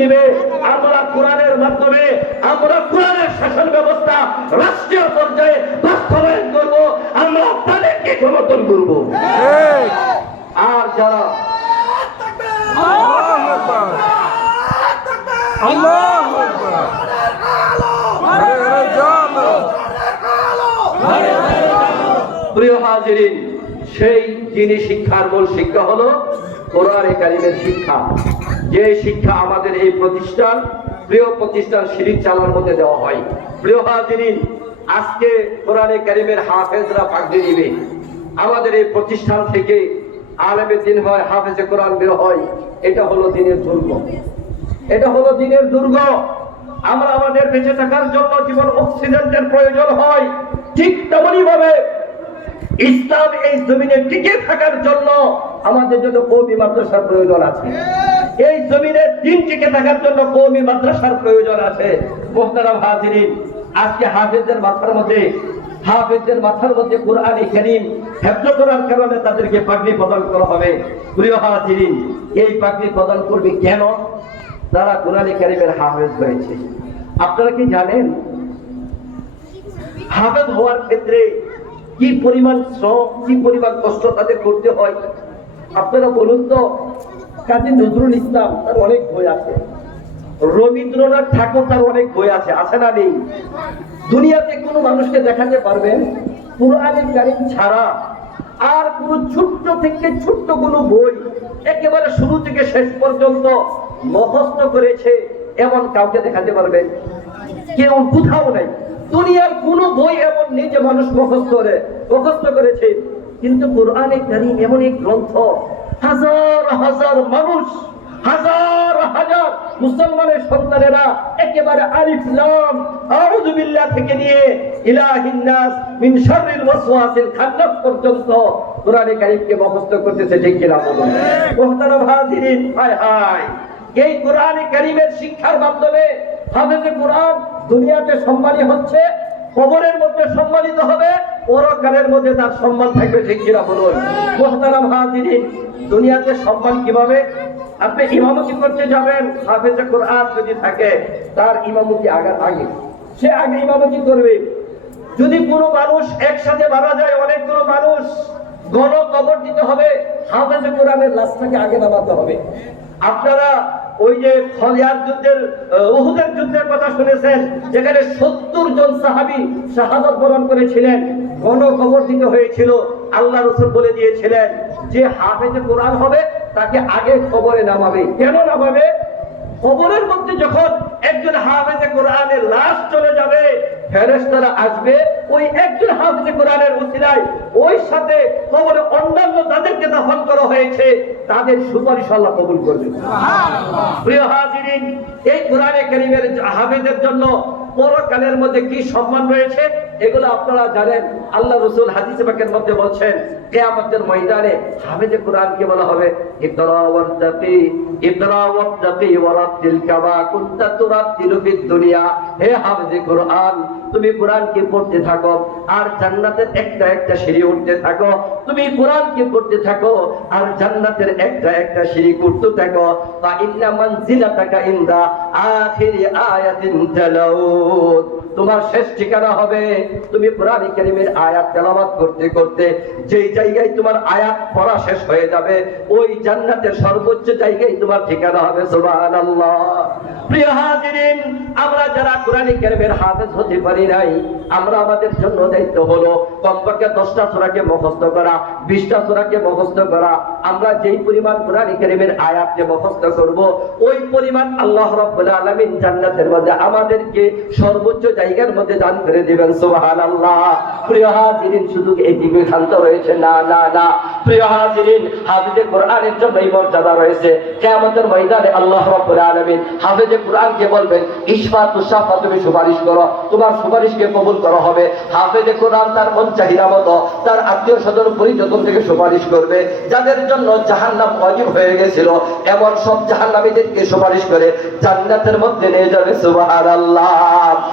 দিবে। আমরা কোরআনের মাধ্যমে আমরা কোরআনের শাসন ব্যবস্থা রাষ্ট্রীয় পর্যায়ে বাস্তবায়ন করব, আমরা তাদেরকে সমর্থন করব। আর যারা প্রিয় হাজিরিন, সেই যিনি শিক্ষার মূল শিক্ষা হলো কোরআনে কারিমের শিক্ষা। যে শিক্ষা আমাদের এই প্রতিষ্ঠান, প্রিয় প্রতিষ্ঠান শিরিক চালার মধ্যে দেওয়া হয়। প্রিয় হাজিরিন, আজকে কোরআনে কারিমের হাফেজরা পাগড়ি দিবে। আমাদের এই প্রতিষ্ঠান থেকে আলেমে দিন হয়, হাফেজে কোরআন বের হয়। এটা হলো দিনের দুর্গ, এটা হলো দিনের দুর্গ। আমরা আমাদের বেঁচে থাকার জন্য জীবন অক্সিজেনের প্রয়োজন হয়, ঠিক তেমনি ভাবে ইসলাম এই জমিনে টিকে থাকার জন্য আমাদের জন্য কওমি মাদ্রাসার প্রয়োজন আছে। এই জমিনে দিন টিকে থাকার জন্য কওমি মাদ্রাসার প্রয়োজন আছে। মুহতারাম হাজিরিন, আজকে হাফেজের মাথার মধ্যে কোরআনে কারীম হেফজ করার কারণে তাদেরকে পাগড়ি প্রদান করা হবে। প্রিয় হাজিরিন, এই পাগড়ি প্রদান করবে কেন? তারা কোরআনে কারীমের হাফেজ হয়েছে। আপনারা কি জানেন হাফেজ হওয়ার ক্ষেত্রে কি পরিমাণ শ্রম, কি পরিমাণ কষ্ট তাদের করতে হয়? আপনারা বলুন তো। কাজী নজরুল ইসলাম, তার অনেক বই আছে। রবীন্দ্রনাথ ঠাকুর, তার অনেক বই আছে, আছে না নেই? দুনিয়াতে কোনো মানুষকে দেখাতে পারবেন কোরআনে কারীম ছাড়া আর কোনো ছোট্ট থেকে ছোট্ট কোনো বই একেবারে শুরু থেকে শেষ পর্যন্ত মুখস্থ করেছে এমন কাউকে দেখাতে পারবেন? কেউ কোথাও নাই। দুনিয়ার কোনো বই এমন নেই যে মানুষ মুখস্থ করেছে। কিন্তু কোরআনে কারীম এমন এক গ্রন্থ, হাজার হাজার মানুষ, হাজার হাজার মুসলমানের সন্তানেরা একেবারে আলিফ লাম আউযু বিল্লাহ থেকে নিয়ে ইলাহিন নাস মিন শাররিল ওয়াসওয়াসিল খান্নাস পর্যন্ত কোরআনে কারীমকে মুখস্থ করতেছে। ঠিক কিনা বলুন? মুহতারাম হাজিরিন, হায় হায়, এই কোরআনে কারীমের শিক্ষার মাধ্যমে হাফেজে কোরআন দুনিয়াতে সম্মানী হচ্ছে, কবরের মধ্যে সম্মানিত হবে, পরকালের মধ্যে তার সম্মান থাকবে। ঠিক কিনা বলুন? মুহতারাম হাজিরিন, দুনিয়াতে সম্মান কিভাবে? আপনি ইমামতি করতে যাবেন, হাফেজে কোরআন যদি থাকে তার ইমামতি আগে সে আগে ইমামতি করবে। যদি কোনো মানুষ একসাথে মারা যায়, অনেকগুলো মানুষ, গণ কবর দিতে হবে, হাফেজে কোরআনের লাশটাকে আগে নামাতে হবে। আপনারা ওই যে খলিয়ার যুদ্ধের, উহুদের যুদ্ধের কথা শুনেছেন, যেখানে 70 জন সাহাবী শাহাদাত বরণ করেছিলেন, গণ কবর দিতে হয়েছিল। আল্লাহ রাসূল বলে দিয়েছিলেন যে হাফেজে কোরআন হবে তাকে আগে কবরে নামাবে। কেন নামাবে? কবরের মধ্যে যখন একজন হাফেজে কোরআনের লাশ চলে যাবে, ফেরেশতারা আসবে ওই একজন হাফেজে কোরআনের উসিলায় ওই সাথে কবরে অন্যান্য যাদেরকে দাফন করা হয়েছে তাদের সুপারিশ আল্লাহ কবুল করবে। সুবহানাল্লাহ। প্রিয় হাজিরিন, এই কোরআনে কারীমের হাফেজের জন্য পরকালের মধ্যে কি সম্মান রয়েছে এগুলো আপনারা জানেন। আল্লাহ রাসূল হাদিসে পাকের মধ্যে বলছেন, কিয়ামতের ময়দানে হাফেজে কোরআনকে বলা হবে ইকরা ওয়াত্তাকি ওয়ারাতিল কামা কুনতা তুরাতিলু ফিদ দুনিয়া। হে হাফেজে কোরআন, তুমি কোরআনকে পড়তে থাকো আর জান্নাতের একটা একটা সিঁড়ি উঠতে থাকো। তুমি কোরআনকে পড়তে থাকো আর জান্নাতের একটা একটা সিঁড়ি উঠতে থাকো। ফা ইন্না মানজিলাতাকা ইনদা আখিরি আয়াতিন তালাউত। তোমার শেষ ঠিকানা হবে তুমি কোরআনে কারীমের আয়াত তেলাওয়াত করতে করতে যেই জায়গায় তোমার আয়াত পড়া শেষ হয়ে যাবে ওই জান্নাতের সর্বোচ্চ জায়গায় তোমার ঠিকানা হবে। সুবহানাল্লাহ। প্রিয় হাজিরিন, আমরা যারা কোরআনে কারীমের হাফেজ হতে পারি নাই, আমরা আমাদের জন্য দায়িত্ব হলো কমপক্ষে 10টা সূরাকে মুখস্থ করা, 20টা সূরাকে মুখস্থ করা। আমরা যেই পরিমাণ কোরআনে কারীমের আয়াতকে মুখস্থ করব ওই পরিমাণ আল্লাহ রাব্বুল আলামিন জান্নাতের মধ্যে আমাদেরকে সর্বোচ্চ জায়গার মধ্যে দান করে দিবেন। সুবহানাল্লাহ। প্রিয় হাজিরিন, শুধু এইদিকে শান্ত রয়েছে না, না, না। প্রিয় হাজিরিন, হাফেজে কোরআনের জন্য এই মর্যাদা রয়েছে। কিয়ামতের ময়দানে আল্লাহ রাব্বুল আলামিন হাফেজে কোরআনকে বলবেন, ইশফাতু শাফা, তুমি সুপারিশ করো, তোমার সুপারিশকে কবুল করা হবে। হাফেজে কোরআন তার মন চাহিদা মতো তার আত্মীয় স্বজন পরিজন থেকে সুপারিশ করবে। যাদের জন্য জাহান্নাম ওয়াজিব হয়ে গেছিল এমন সব জাহান্নামীদেরকে সুপারিশ করে জান্নাতের মধ্যে নিয়ে যাবে। সুবহানাল্লাহ।